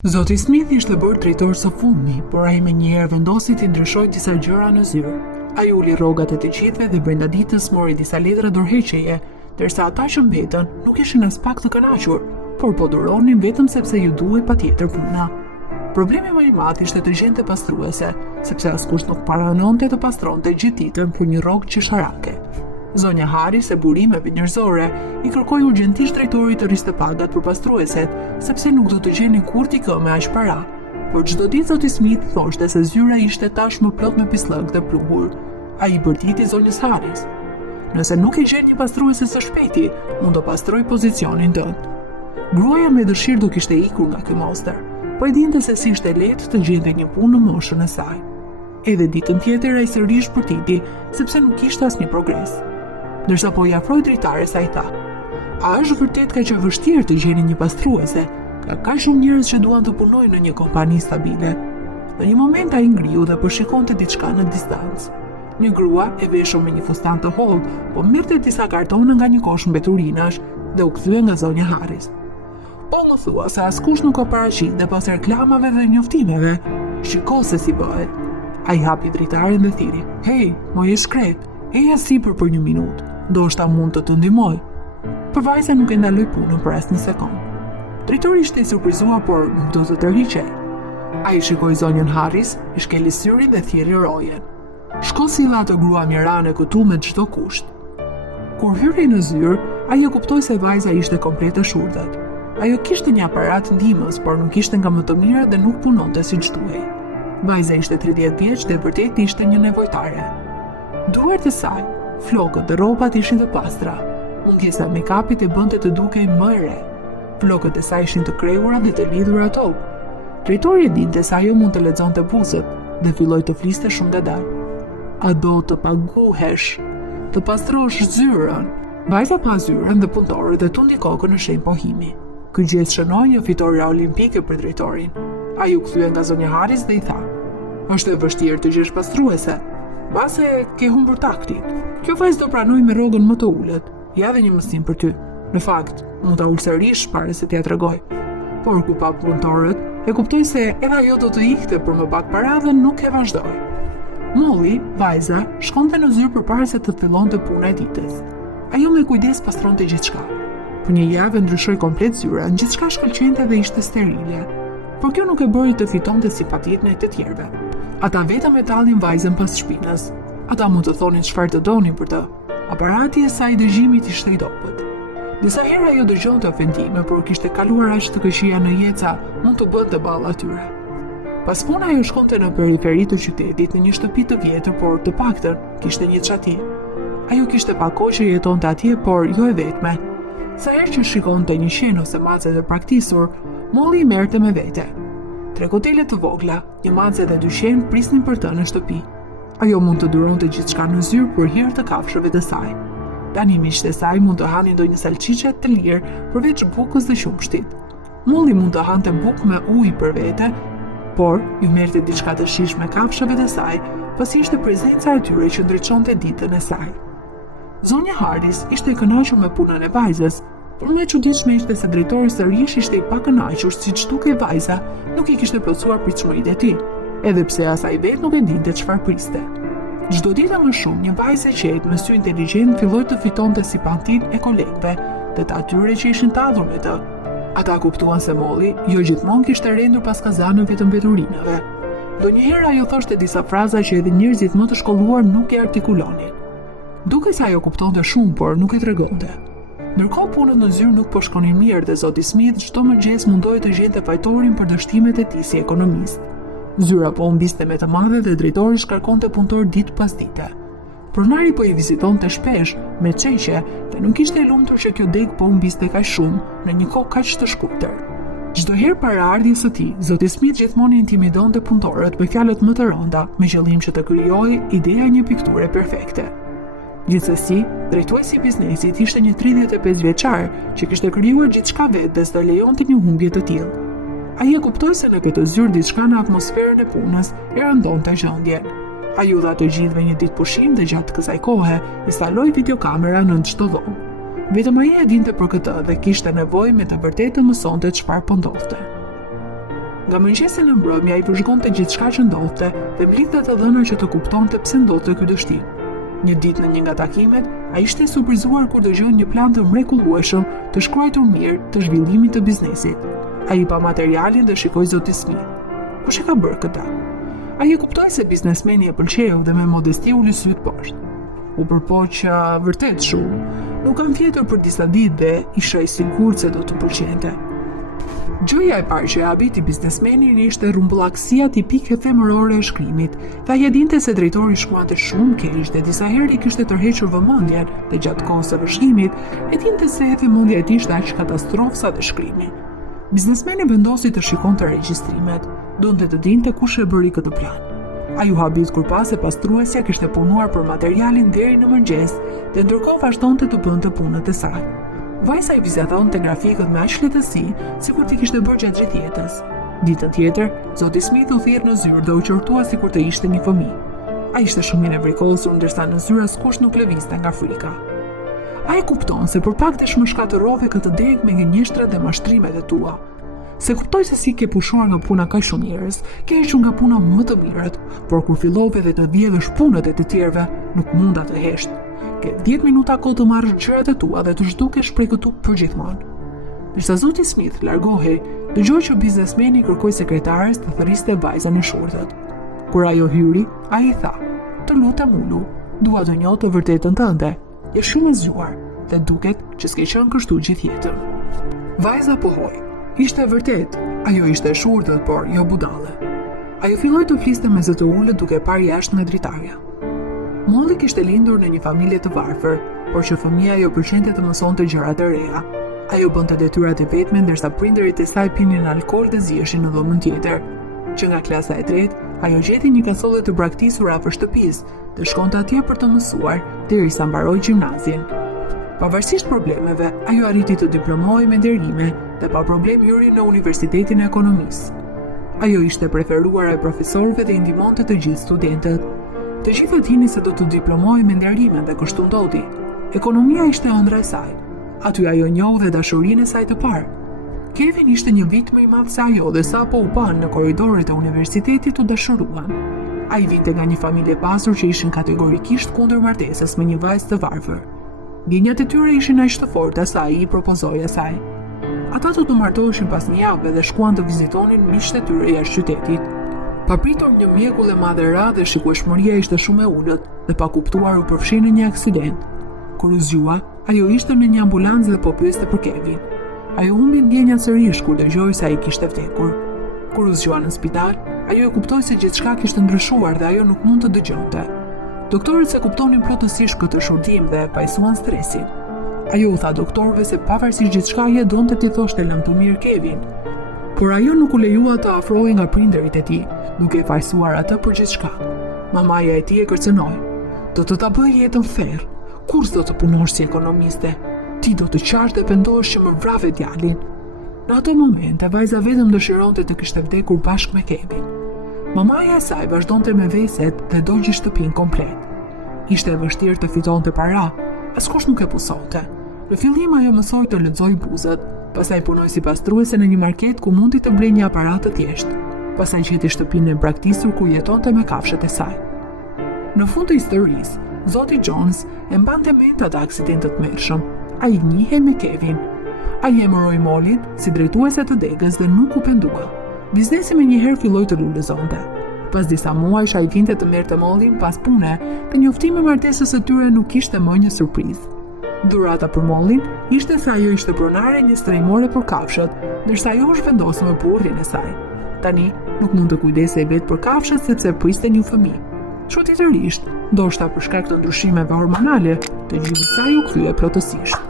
Zoti Smith ishte bërë drejtor së fundmi, por ai menjëherë vendosi të ndryshojë disa gjëra në zyrë. Ai uli rrogat e të gjithëve dhe brenda ditës mori disa letra dorëheqjeje, ndërsa ata që mbetën nuk ishin as pak të kënaqur, por po duronin vetëm sepse ju duhej patjetër puna. Problemi më i madh ishte të gjente pastruese, sepse askush nuk paranonte të pastronte gjithë ditën për një rrogë qesharake. Zonja Harris e burimeve njerëzore i kërkoi urgjentisht drejtorit të rriste pagat për pastrueset, sepse nuk do të gjeni kurrë t'i kë me aq para. Por çdo ditë zoti Smith thoshte se zyra ishte tashmë plot me pislëk dhe pluhur. Ai i bërtiti zonjës Harris. Nëse nuk e gjen një pastruese së shpejti, mund të pastroj pozicionin tënd. Gruaja me dëshirë do kishte ikur nga ky monster, po e dinte se si ishte lehtë të gjente një punë në moshën e saj. Edhe ditën tjetër ai sërish bërtiti, sepse nuk kishte asnjë progres. Ndërsa po i afroi dritares, ai tha: "A është vërtet kaq e vështirë të gjeni një pastruese? Ka kaq shumë njerëz që duan të punojnë në një kompani stabile." Në një moment ai ngriu dhe po shikonte diçka në distancë. Një grua e veshur me një fustan të hollë, po merrte disa kartone nga një kosh mbeturinash dhe u kthye nga zonja Harris. "Po më thua se askush nuk ka paraqit dhe pas reklamave dhe njoftimeve, shiko se si bëhet." Ai hapi dritaren dhe thiri: "Hej, moj e shkret, eja sipër për një minutë. Ndoshta mund të ndihmoj." Por vajza nuk e ndaloi punën për asnjë sekond. Drejtori ishte i surprizuar, por nuk do të tërhiqej. Ai shikoi zonjën Harris, i shkeli syrin dhe thirrri rojen. "Shko silla atë grua mirane këtu me çdo kusht." Kur hyri në zyrë, ai e kuptoi se vajza ishte komplet e shurdhët. Ajo kishte një aparat ndihmës, por nuk ishte nga më të mirët dhe nuk punonte siç duhej. Vajza ishte 30 vjeç dhe vërtet ishte një nevojtare. Duart e saj, flokët dhe rrobat ishin të pastra. Mungesa e make-upit e bënte të dukej më e re. Flokët e saj ishin të krehura dhe të lidhura top. Drejtori e dinte se ajo mund të lexonte buzët dhe filloi të fliste shumë ngadalë. "A do të paguhesh? Të pastrosh zyrën?" Vajza pa zyrën dhe punëtorët dhe tundi kokën në shenjë pohimi. Ky gest shënoi një fitore olimpike për drejtorin. Ai u kthye nga zonja Harris dhe i tha: "Është e vështirë të gjesh pastruese. Pase ke humbur taktin. Kjo vajzë do pranoj me rrogën më të ulët. Ja dhe një mësim për ty. Në fakt, mund ta ul sërish para se t'ia tregoj." Por kur pa punëtorët, e kuptoi se edhe ajo do të ikte për më pak para dhe nuk e vazhdoi. Molly, vajza, shkonte në zyrë përpara se të fillonte puna e ditës. Ajo me kujdes pastronte gjithçka. Për një javë ndryshoi komplet zyrën, gjithçka shkëlqente dhe ishte sterile. Por kjo nuk e bëri të fitonte simpatinë e të tjerëve. Ata vetëm e tallin vajzën pas shpinës. Ata mund të thonin çfarë të donin për të. Aparati e saj dëgjimit ishte i dobët. Disa herë ajo dëgjonte ofendime, por kishte kaluar aq të këqija në jeca, mund të bënte ballë atyre. Pas puna ajo shkonte në periferi të qytetit në një shtëpi të vjetër, por të paktën kishte një çati. Ajo kishte pak kohë që jetonte atje, por jo e vetme. Sa herë që shikonte një qen ose mace të praktisur, Molly i merrte me vete. 3 kotele të vogla, një mace dhe 2 qen prisnin për të në shtëpi. Ajo mund të duronte gjithçka në zyrë për hir të kafshëve të saj. Tani miqtë e saj mund të hanin ndonjë salçiçe të lirë përveç bukës dhe qumshtit. Molly mund të hante bukë me ujë për vete, por ju merrte diçka të shijshme kafshëve të saj, pasi ishte prezenca e tyre që ndriçonte ditën e saj. Zonja Harris ishte e kënaqur me punën e vajzës, por më e çuditshme ishte se drejtori sërish ishte i pakënaqur siç dukej vajza nuk i kishte plotësuar pritshmëritë e tij, edhe pse asaj vetë nuk e dinte çfarë priste. Çdo ditë më shumë, një vajzë e qetë me sy inteligjent filloi të fitonte simpatinë e kolegëve dhe të atyre që ishin të ardhur me të. Ata kuptuan se Molly jo gjithmonë kishte rendur pas kazanëve të mbeturinave. Donjëherë ajo thoshte disa fraza që edhe njerëzit më të shkolluar nuk e artikulonin. Duke se ajo kuptonte shumë, por nuk e tregonte. Ndërkohë punët në zyrë nuk po shkonin mirë dhe zoti Smith çdo mëngjes mundoi të gjente fajtorin për dështimet e tij si ekonomist. Zyra po humbiste me të madhe dhe drejtori shkarkonte punëtor ditë pas dite. Pronari po i vizitonte shpesh me çeqe dhe nuk ishte i lumtur që kjo deg po humbiste kaq shumë në një kohë kaq të shkurtër. Çdo herë para ardhjes së tij, zoti Smith gjithmonë intimidonte punëtorët me fjalët më të rënda, me qëllim që të krijojë ideja një pikture perfekte. Gjithsesi, drejtuesi i biznesit ishte një 35 vjeçar që kishte krijuar gjithçka vetë dhe s'do lejonte një humbje të tillë. Ai e kuptoi se në këtë zyrë diçka në atmosferën e punës e rëndonte gjendjen. Ai u dha të gjithëve një ditë pushim dhe gjatë kësaj kohe instaloi videokamera në çdo dhomë. Vetëm ai e dinte për këtë dhe kishte nevojë me të vërtetë të mësonte çfarë po ndodhte. Nga mëngjesi në mbrëmje ai vëzhgonte gjithçka që ndodhte dhe mblidhte të dhëna që të kuptonte pse ndodhte ky dështim. Një ditë në një nga takimet, ai ishte i surprizuar kur dëgjoi një plan të mrekullueshëm të shkruar mirë të zhvillimit të biznesit. Ai pa materialin dhe shikoi zotin Smith. Kush e ka bërë këtë? Ai e kuptoi se biznesmeni e pëlqeu dhe me modesti u lysyt poshtë. U përpoq vërtet shumë. Nuk kam fjetur për disa ditë dhe isha i sigurt se do të pëlqente. Gjëja e parë që e habiti biznesmenin ishte rrumbullakësia tipike femërore e shkrimit, dhe ai e dinte se drejtori shkruante shumë keq dhe disa herë i kishte tërhequr vëmendjen, dhe gjatë kohës së vështrimit e dinte se vëmendja e tij ishte aq katastrofë sa dhe shkrimi. Biznesmeni vendosi të shikonte regjistrimet, donte të dinte kush e bëri këtë plan. Ai u habit kur pa se pastruesja kishte punuar për materialin deri në mëngjes dhe ndërkohë vazhdonte të bënte punët e saj. Vajza i vizitonte grafikët me aq lehtësi, sikur t'i kishte bërë gjatë gjithë jetës. Ditën tjetër, zoti Smith u thirr në zyrë dhe u qortua sikur të ishte një fëmijë. Ai ishte shumë i nevrikosur ndërsa në zyrë askush nuk lëvizte nga frika. Ai kupton se për pak desh më shkatërrove këtë degë me gënjeshtrat dhe mashtrimet e tua. Se kuptoi se si ke pushuar nga puna kaq shumë njerëz, ke hequr nga puna më të mirët, por kur fillove dhe të vjedhësh punët e të tjerëve, nuk munda të hesht. Ke 10 minuta kohë të marrësh gjërat e tua dhe të zhdukesh prej këtu përgjithmonë. Ndërsa zoti Smith largohej, dëgjoi që biznesmeni kërkoi sekretares të thërriste vajzën në shortët. Kur ajo hyri, ai i tha: "Të lutem ulu, dua të njoh të vërtetën tënde. Je shumë e zgjuar dhe duket që s'ke qenë kështu gjithë jetën." Vajza pohoi. Ishte vërtet, ajo ishte e shurtët, por jo budalle. Ajo filloi të fliste me zë të ulët duke parë jashtë nga dritarja. Molly kishte lindur në një familje të varfër, por që fëmia jo pëlqente të mësonte gjërat e reja. Ajo bënte detyrat e vetme ndërsa prindërit e saj pinin alkool dhe ziheshin në dhomën tjetër. Që nga klasa e tretë, ajo gjeti një kasolle të braktisur afër shtëpisë dhe shkonte atje për të mësuar derisa mbaroi gjimnazin. Pavarësisht problemeve, ajo arriti të diplomohej me nderime dhe pa problem hyri në Universitetin e Ekonomisë. Ajo ishte preferuara e profesorëve dhe i ndihmonte të gjithë studentët. Të gjithë dinin se do të diplomohej me nderime dhe kështu ndodhi. Ekonomia ishte ëndra e saj. Aty ajo njohu dhe dashurinë e saj të parë. Kevin ishte një vit më i madh se ajo dhe sapo u pan në korridoret e universitetit u dashuruan. Ai vinte nga një familje pasur që ishin kategorikisht kundër martesës me një vajzë të varfër. Gjenjat e tyre ishin aq të forta sa ai i propozoi asaj. Ata do të martoheshin pas një jave dhe shkuan të vizitonin miqtë e tyre jashtë qytetit. Papritur një mjekull e madh e ra dhe shikueshmëria ishte shumë e ulët dhe pa kuptuar u përfshi në një aksident. Kur u zgjua, ajo ishte në një ambulancë dhe po pyeste për Kevin. Ajo humbi ndjenjat sërish kur dëgjoi se ai kishte vdekur. Kur u zgjua në spital, ajo e kuptoi se gjithçka kishte ndryshuar dhe ajo nuk mund të dëgjonte. Doktorët se kuptonin plotësisht këtë shurtim dhe pajisuan stresin. Ajo u tha doktorëve se pavarësisht gjithçkaje donte t'i thoshte lëmtumir Kevin. Por ajo nuk u lejua të afrohej nga prindërit e tij, duke e fajsuar atë për gjithçka. Mamaja e tij e kërcënoi: "Do të ta bëj jetën ferr. Kur do të punosh si ekonomiste? Ti do të qartë dhe pendohesh që më vrave djalin." Në ato momente, vajza vetëm dëshironte të kishte vdekur bashkë me Kevin. Mamaja e saj vazhdonte me veset dhe dogji shtëpinë komplet. Ishte e vështirë të fitonte para, askush nuk e pusonte. Në fillim ajo mësoi të lexojë buzët, pastaj punoi si pastruese në një market ku mundi të blejë një aparat të thjeshtë. Pastaj gjeti shtëpinë e braktisur ku jetonte me kafshët e saj. Në fund të historisë, zoti Jones e mbante mend atë aksident të tmerrshëm. Ai njihej me Kevin. Ai emëroi Mollin si drejtuese të degës dhe nuk u pendua. Biznesi me njëherë filloi të lulëzonte. Pas disa muajsh ai vinte të merrte Mollin pas pune dhe njoftimi i martesës së tyre nuk ishte më një surprizë. Dhurata për Mollin ishte se ajo ishte pronare një strejmore për kafshët, ndërsa ajo është vendosur me burrin e saj. Tani nuk mund të kujdesej vetë për kafshët sepse priste një fëmijë. Çuditërisht, ndoshta për shkak të ndryshimeve hormonale, të gjithë saj u kthye plotësisht.